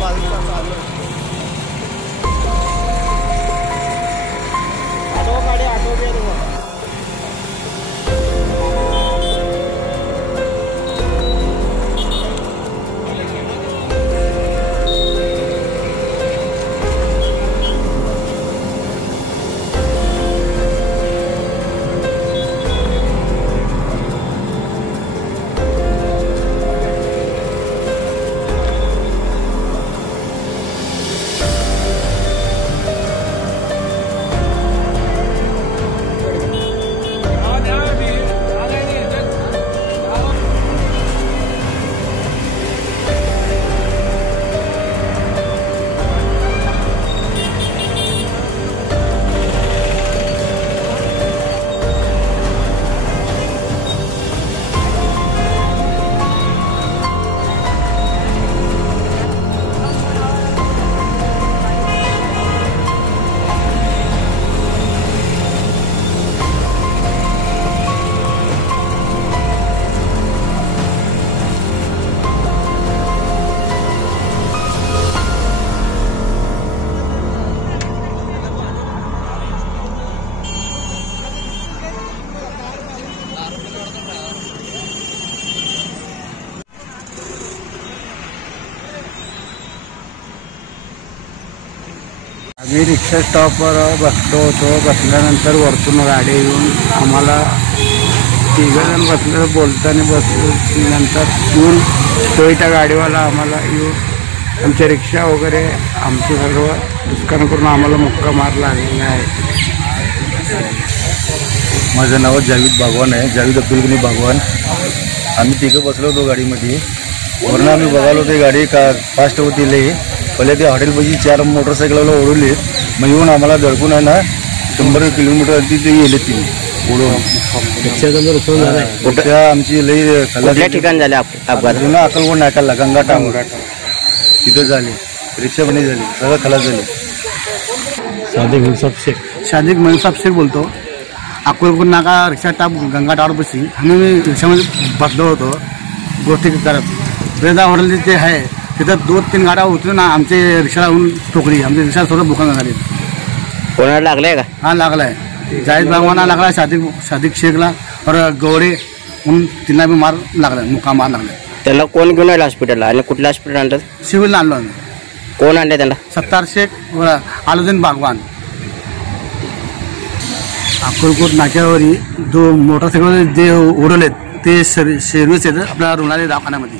बाजूला चालू ऑटो गाडी ऑटो घे आम्ही रिक्षा स्टॉपवर बसलो होतो. बसल्यानंतर वरतून गाडी येऊन आम्हाला तिघजण बसलं बोलताना बसल्यानंतर येऊन टोयोटा गाडीवाला आम्हाला येऊन आमच्या रिक्षा वगैरे आमचं सर्व दुष्कारण करून आम्हाला मुक्का मार लागलेला आहे. माझं नाव जावेद बागवान आहे, जावेद अब्दुल गनी बागवान. आम्ही तिघं बसलो होतो गाडीमध्ये. वरनं आम्ही बघालो ते गाडी का फास्ट होती लई. पहिले ते हॉटेलपाशी 4 मोटरसायकलला ओढवले. मग येऊन आम्हाला धडकून आहे ना 100 किलोमीटर तिथे गेले ती ओढून. त्या आमची लई ठिकाण झाले अपघात ना अक्कलकोट नाकाला गंगा टांग तिथं झाले. रिक्षा पण झाली, सगळं खलास झाले. शादिक मनसाब शेख बोलतो. अक्कलकोट नाका रिक्षा टाप गंगा टावरपाशी आम्ही रिक्षामध्ये बसलो होतो गोष्टी करत. ब्रेदा हॉटेल जे आहे तिथं 2-3 गाड्या उतरून आमचे रिक्षाला येऊन ठोकली. आमची रिक्षा थोडं बुकान झाली. कोणाला लागलाय का? हा लागलाय. जावेद बागवाना लागला, शादिक शेखला और गवडे म्हणून तिला बी मार लागला, मुक्का मार लागला. त्यांना कोण घेऊन आलं हॉस्पिटलला आणि कुठल्या हॉस्पिटल आणलं? सिव्हिलला आणलो आम्ही. कोण आणले त्यांना? सत्तार शेख आलुद्दीन बागवान. अक्कलकोट नाक्यावरी 2 मोटरसायकल जे उडवलेत ते सर्व्हिस येतं आपल्या रुग्णालय दवाखान्यामध्ये.